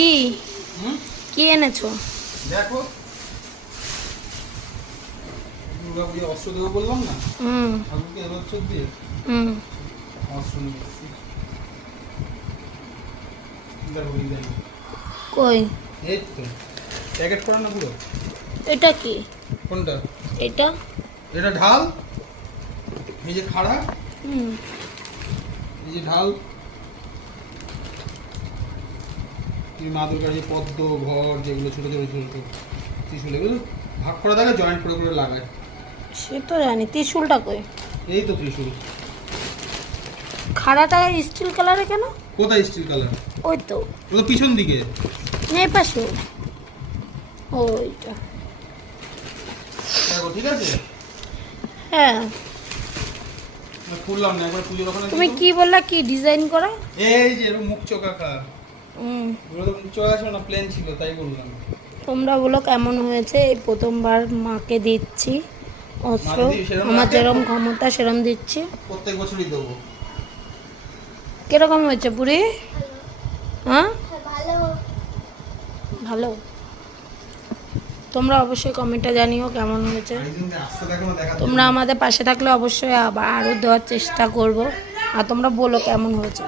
কি কি এনেছো? দেখো দুর্গা পুজো অস্ত্র দেবো বললাম না, ঠাকুরকে এবছর দিয়ে অস্ত্র নিয়ে এসেছি। দেখো কই? এই তো প্যাকেট করা না পুরো। এটা কি? কোনটা? এটা এটা ঢাল, এই যে খাড়া, হুম এই যে ঢাল, মা দুর্গার যে পদ্ম ঘর যেগুলো ছোট ছোট ছোট ছোট ত্রিশূল এগুলো ভাগ করা থাকে, জয়েন্ট করে করে লাগায়। সে তো জানি, ত্রিশূলটা কই? এই তো ত্রিশূল। খাড়াটা স্টিল কালারে কেন? কোথায় স্টিল কালার? ওই তো ওটা পিছন দিকে। নেই পাশে ওইটা। দেখো ঠিক আছে। হ্যাঁ খুললাম না, একবার পুজোর ওখানে তুমি কি বললা, কি ডিজাইন করা? এই যে এরকম মুখ চোখা খা, ওগুলো তো মুখ চোখা ছিল না, প্লেন ছিল তাই বললাম। তোমরা বলো কেমন হয়েছে? এই প্রথমবার মাকে দিচ্ছি অস্ত্র, মা যদি সেরকম আমার রাখে, যেরকম ক্ষমতা সেরকম দিচ্ছি। প্রত্যেক বছরই দেবো। কিরকম হয়েছে পুরি? হ্যাঁ ভালো। তোমরা অবশ্যই কমেন্টে জানিও কেমন হয়েছে। তোমরা আমাদের পাশে থাকলে অবশ্যই আরও দেওয়ার চেষ্টা করব, আর তোমরা বলো কেমন হয়েছে।